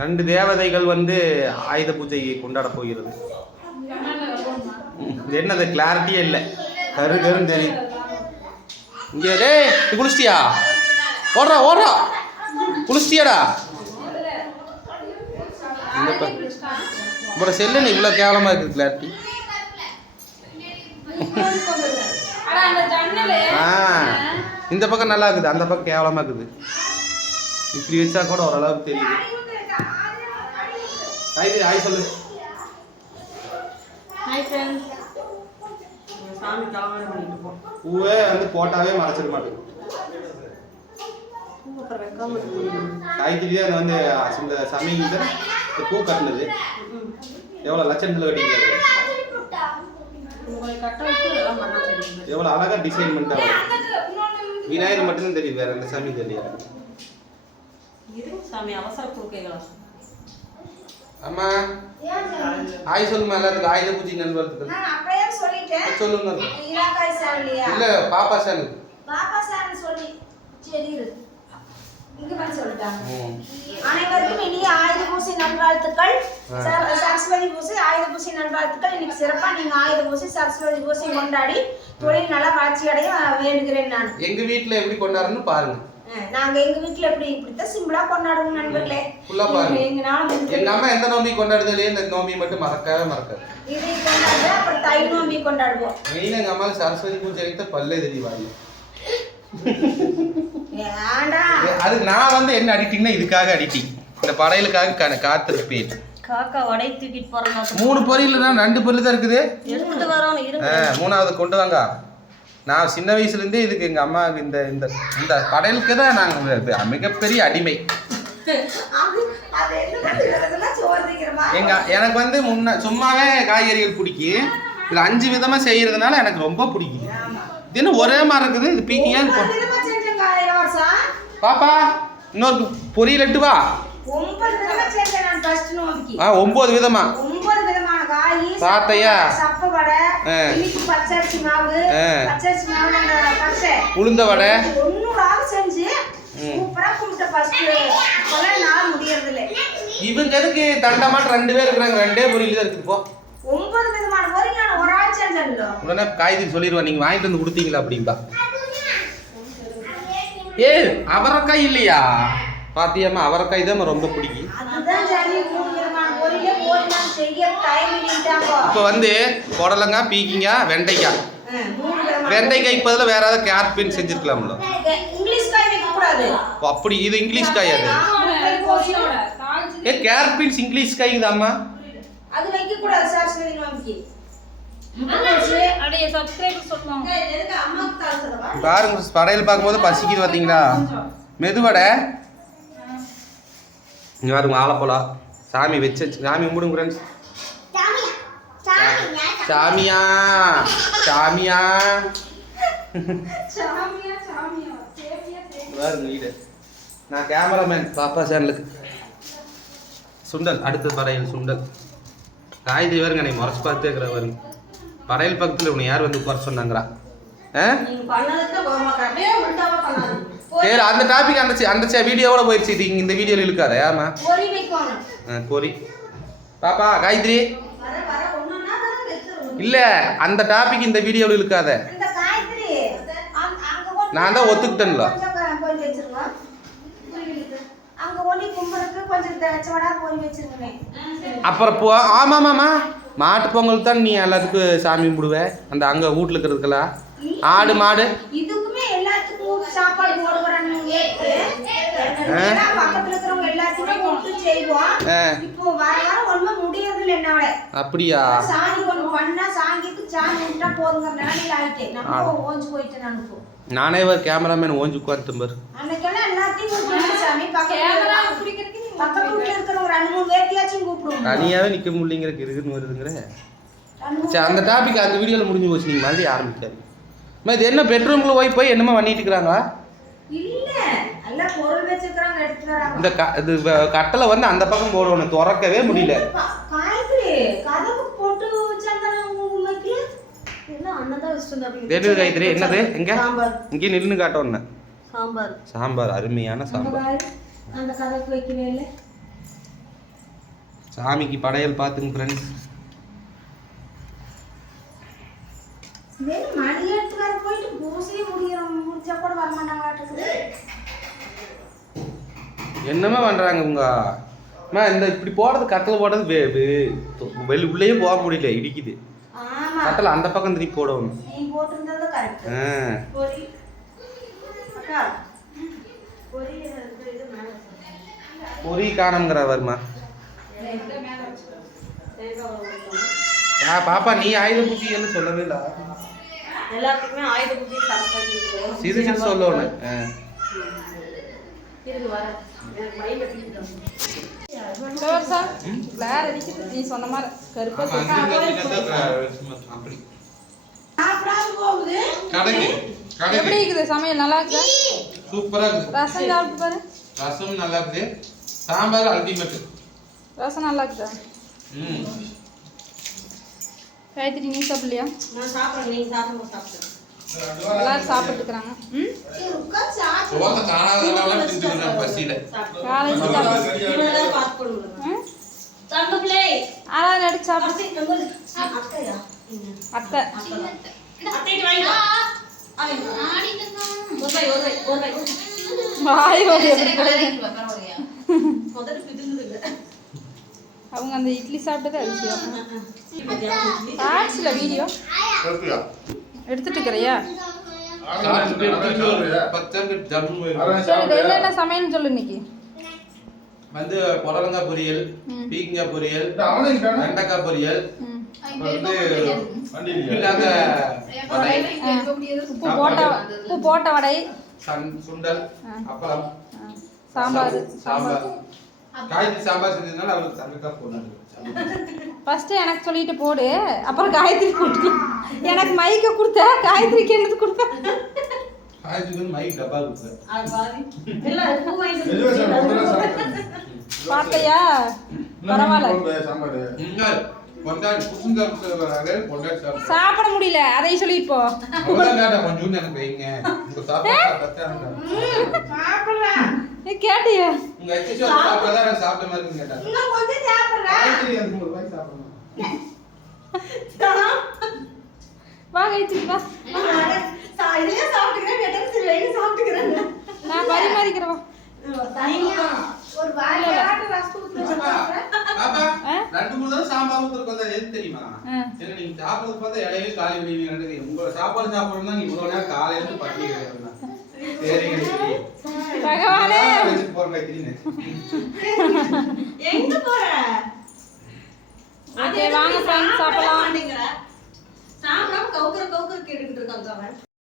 ரெண்டு தேவதைகள் வந்து ஆயுத பூஜையை கொண்டாட போகிறது. இது என்னது? கிளாரிட்டியே இல்லை. கரு கருன்னு தெரியும் இங்கே டே நீ குளிச்சிட்டியா? ஓடுறா ஓடுறா. குளிச்சிட்டியாடா? இந்த உங்களோட செல்லு இவ்வளோ கேவலமாக இருக்குது கிளாரிட்டி ஆ இந்த பக்கம் நல்லா இருக்குது அந்த பக்கம் கேவலமாக இருக்குது. இப்படி வச்சா கூட ஓரளவுக்கு தெரியுது. ஆய் ஆய் சொல்லு. ஹாய் ஃப்ரெண்ட்ஸ் சாமி பண்ணிட்டு போ. பூவே வந்து போட்டாவே மறைச்சிட மாட்டேங்குது. காய்கறி வந்து இந்த சமையல் இந்த பூ கட்டினது. எவ்வளோ லட்சத்தில் கட்டிக்கிறது உங்களை கட்ட விட்டு எல்லாம் பண்ணா சரி எவ்வளோ அழகாக டிசைன் பண்ணிட்டா விநாயகர் மட்டும்தான் தெரியும் வேற எந்த சாமி தெரியாது. சாமி அவசர அம்மா. ஆய் சொல்லுமா எல்லாத்துக்கும் ஆயுத பூஜை நண்பர்களுக்கு நான் அப்பயே சொல்லிட்டேன். சொல்லுங்க இலாக்காய் சாவலியா இல்ல பாப்பா சேனல் பாப்பா சார் சொல்லி. சரி இரு. இங்க வந்து சொல்லிட்டாங்க. அனைவருக்கும் இனிய ஆயுத பூசை நல்வாழ்த்துக்கள் சரஸ்வதி பூசை ஆயுத பூசை நல்வாழ்த்துக்கள். இன்னைக்கு சிறப்பா நீங்க ஆயுத பூசை சரஸ்வதி பூசை கொண்டாடி தொழில் நல்லா வளர்ச்சி அடைய வேண்டுகிறேன் நான். எங்க வீட்ல எப்படி கொண்டாடுறன்னு பாருங்க. நாங்க எங்க வீட்டுல எப்படி இப்படித்தான் சிம்பிளா கொண்டாடுவோம் நண்பர்களே. எங்க- அம்மா எந்த நோம்பி கொண்டாடுதலையே இந்த நோம்பி மட்டும் மறக்கவே மறக்காது. இதை கொண்டாடு அப்புறம் தை நோம்பி கொண்டாடுவோம். மெயினா எங்க அம்மாவுக்கு சரஸ்வதி பூஜை அடித்த பல்லே தெரியவாங்க அதுக்கு நான் வந்து என்ன அடிட்டிங்னா இதுக்காக அடிட்டிங். இந்த படையலுக்காக காத்திருப்பேன். காக்கா வடை தூக்கிட்டு போறாங்க மூணு பொரியல் தான் ரெண்டு பொரியல் தான் இருக்குது. எடுத்துட்டு வரோம் மூணாவது கொண்டு வாங்க. நான் சின்ன வயசுலேருந்தே இதுக்கு எங்கள் அம்மாவுக்கு இந்த இந்த இந்த படையலுக்கு தான் நாங்கள் மிகப்பெரிய அடிமை. எங்க எனக்கு வந்து முன்ன சும்மாவே காய்கறிகள் பிடிக்கும் இது அஞ்சு விதமாக செய்யறதுனால எனக்கு ரொம்ப பிடிக்கும் இது என்ன ஒரே மாதிரி இருக்குது? இது பீக்கியா இளவரசா பாப்பா இன்னொரு பொரியல் எட்டு வா. ஆ ஒம்பது விதமா. பச்சை. உளுந்த வடை. இவங்க எதுக்கு தண்டமாட்டு ரெண்டு பேர் இருக்கிறாங்க? ரெண்டே பொரியல் தான் இருக்குது போ ஒன்பது விதமான நான் ஒரு ஆள் செஞ்சேன்ல உடனே காய்கறி சொல்லிடுவா நீங்கள் வாங்கிட்டு வந்து கொடுத்தீங்களா? அப்படின்பா ஏ அவரைக்காய் இல்லையா? பாத்தியாம்மா அவரைக்காய் தான் ரொம்ப பிடிக்கும் அதுதான் சரி மூணு விதமான பொருளே போய் நான் செய்ய டைம் இல்லைட்டாங்க இப்போ வந்து புடலங்காய் பீக்கிங்காய் வெண்டைக்காய். வெண்டைக்காய்க்கு பதிலாக வேற ஏதாவது கேரட் பீன் செஞ்சிருக்கலாம்ல. காய் அப்படி இது இங்கிலீஷ் காய் அது ஏ கேரட் பீன்ஸ் இங்கிலீஷ் காய்க்குதாம்மா? அது வைக்க கூடாது தாள் சொல்லவா பாருங்க படையல் பார்க்கும்போது பசிக்குது பார்த்தீங்களா மெதுவடை. இங்கே பாருங்க வாழைப்பழம் சாமி வச்சு சாமி கும்பிடுங்க ஃப்ரெண்ட்ஸ் சாமியா? சாமியா? வீடு. நான் கேமராமேன் பாப்பா சேனலுக்கு சுண்டல் அடுத்த படையல் சுண்டல். காய்கறி வருங்க நீ முறைச்சு பார்த்துட்டே இருக்கிற வருங்க படையல் பக்கத்தில் உன்னை யார் வந்து உட்கார சொன்னாங்கிறா ஆ? நீங்க சரி அந்த டாபிக் அந்த அந்த வீடியோவோட போயிடுச்சு இங்க இந்த வீடியோவில் இழுக்காத ஆ, கோரி பாப்பா காயத்ரி. இல்லை அந்த டாபிக் இந்த வீடியோவில் இழுக்காத. நான் தான் ஒத்துக்கிட்டேன்ல. அப்புறம் போ ஆமாமாம்மா மாட்டு பொங்கல் தான் நீ எல்லாத்துக்கும் சாமி கும்பிடுவ? அந்த அங்கே வீட்டில் இருக்கிறதுக்கெல்லாம். ஆடு மாடு. சாப்பாடு போடுறாங்க பக்கத்துல இருக்கிறவங்க எல்லாத்தையுமே கூப்பிட்டு செய்வோம் ஆ. இப்போ வர வர ஒண்ணுமே முடியறது இல்லை என்னால அப்படியா? சாமி ஒண்ணு பண்ணா சாங்கிக்கு சாமி விட்டா போதுங்கிற நிலையில ஆயிட்டேன் ஆ. நம்ம ஓஞ்சு போயிட்டேன் நான் ஒரு கேமராமேன் ஓஞ்சி உட்காந்துட்டு பாரு. அன்னைக்கெல்லாம் எல்லாத்தையும் கூப்பிடுவோம் சாமி. கேமரா பக்கத்துல பிடிக்கிறதுக்கு நீங்க பக்கத்து வீட்டுல இருக்கிறவங்க ரெண்டு மூணு பேர்த்தையாச்சும் கூப்பிடுவோம். தனியாகவே நிற்க முடியலைங்கிற இருக்குன்னு வருதுங்கிற. சரி அந்த டாபிக் அந்த வீடியோவில் முடிஞ்சு போச்சு. நீங்கள் மறுபடியும் ஆரம்பிச்சாரு அம்மா, இது என்ன பெட்ரூம்குள்ளே போய் போய் என்னமோ பண்ணிட்டு வராங்க. இந்த இது கட்டளை வந்து அந்த பக்கம் போடணும் திறக்கவே முடியல. கா- காயத்ரி கதவு போட்டு வச்சாங்க உங்களுக்கு? என்ன அண்ணன் தான் வச்சுட்டு இது என்னது காயத்ரி? என்னது? எங்க? சாம்பார். இங்கே நின்று காட்டோன்னு. சாம்பார். சாம்பார் அருமையான சாம்பார். சாமிக்கு படையல் பார்த்துங்க ஃப்ரெண்ட்ஸ் வெறும் மணி எட்டு வரை போயிட்டு பூசியே முடிகிறோம் முடிச்சா கூட வரமாட்டாங்களாட்டுக்குது என்னமா பண்றாங்க உங்க? அம்மா இந்த இப்படி போடுறது கட்டல் போடுறது வே- வெளி உள்ளேயே போக முடியல இடிக்குது. ஆமா. கட்டல் அந்த பக்கம் திருப்பி போடணும். நீ போட்டிருந்தது கரெக்ட் ஆ. பொரி அக்கா பொரி இது மேல வச்சிருக்கேன். பொறி காணம்ங்கிற வருமா? ஆ பாப்பா நீ ஆயுத பூஜைன்னு சொல்லவே இல்லை. எல்லாத்துக்குமே ஆயுத பூஜை சரஸ்வதி இது. சிறு சிறு சொல்லணும் ஆ. இருங்க வரேன். எனக்கு மைண்ட்ல பிடிக்கும். சார் கிளார் அடிக்குது நீ சொன்ன மாதிரி. கருப்பா எப்படி இருக்குது? சமையல் நல்லா இருக்குதா? சூப்பரா இருக்கு. ரசம் சாப்பிட்டு பாரு. ரசம் நல்லா இருக்குது. சாம்பார் அல்டிமேட் ரசம் நல்லா இருக்குதா? ம். காயத்ரி நீ சாப்பிடலையா? நான் சாப்பிடுறேன் நீங்க சாப்பிடுங்க சாப்பிடுறேன் எல்லாரும் சாப்பிட்டுக்கிறாங்க. ம்? ஆறாவது எடுத்து சாப்பிடு. அத்தை. ஒரு ரூபாய், ஒரு ரூபாய், ஒரு ரூபாய். வாய் வலி முதல்ல பிதுங்குது இல்ல. அவங்க அந்த இட்லி சாப்பிட்டதே இட்லி. ஆட்சில வீடியோ. எடுத்துட்டு இருக்கிறியா என்னென்ன சமையல்னு சொல்லு இன்னைக்கு? வந்து புடலங்காய் பொரியல். பீக்கங்காய் பொரியல் வெண்டைக்காய் பொரியல். உப்பு போட்ட உப்பு போட்ட வடை. சுண்டல். அப்பளம். சாம்பார். சாம்பார். காய்கறி சாம்பார் செஞ்சதுனால அவளுக்கு தங்கக்கா போடணும். ஃபர்ஸ்ட் எனக்கு சொல்லிட்டு போடு அப்புறம் காயத்ரி கொடுக்கலாம் எனக்கு மைக்க கொடுத்த காயத்ரிக்கு என்னது கொடுத்த? காய்கறி மை டப்பா கொடுத்தேன் அது பாதி. இல்ல, அது பூ வாங்கிட்டு வந்து பார்த்தையா பரவாயில்ல. சாப்பிட முடியல அதை சொல்லிட்டு போ அவ்வளோதான் கேட்டா கொஞ்சம் எனக்கு வைங்க. நீ கேட்டியா. உங்க சாப்பிட்டா நான் சாப்பிட்ட மாதிரி இருக்குன்னு கேட்டாங்க இன்னும் கொஞ்சம் சாப்பிடுறேன். காய்கறி அந்த வாய் வா. வா இதுலயே சாப்பிட்டுக்கிறேன். நான் பரிமாறிக்கிறேன் வா. ஒரு வாழையாட்டு ரசம்? ரெண்டு மூணு தடவை சாம்பார் ஊத்துறதுக்கு வந்தா எது தெரியுமா. சரி நீங்க சாப்பிடுறது பார்த்தா இடையில காலி விடுவீங்க ரெண்டு உங்களோட சாப்பாடு சாப்பிடணும்னா நீ இவ்வளவு நேரம் காலையில இருந்து பட்டி கிடையாது சரிங்க கைத்திரின்னு. எங்க போற? ஓகே வாங்க சாப்பிடலாம். சாப்பிடாம கவுக்குற கவுக்குற கேட்டுக்கிட்டு இருக்காங்க அவன்.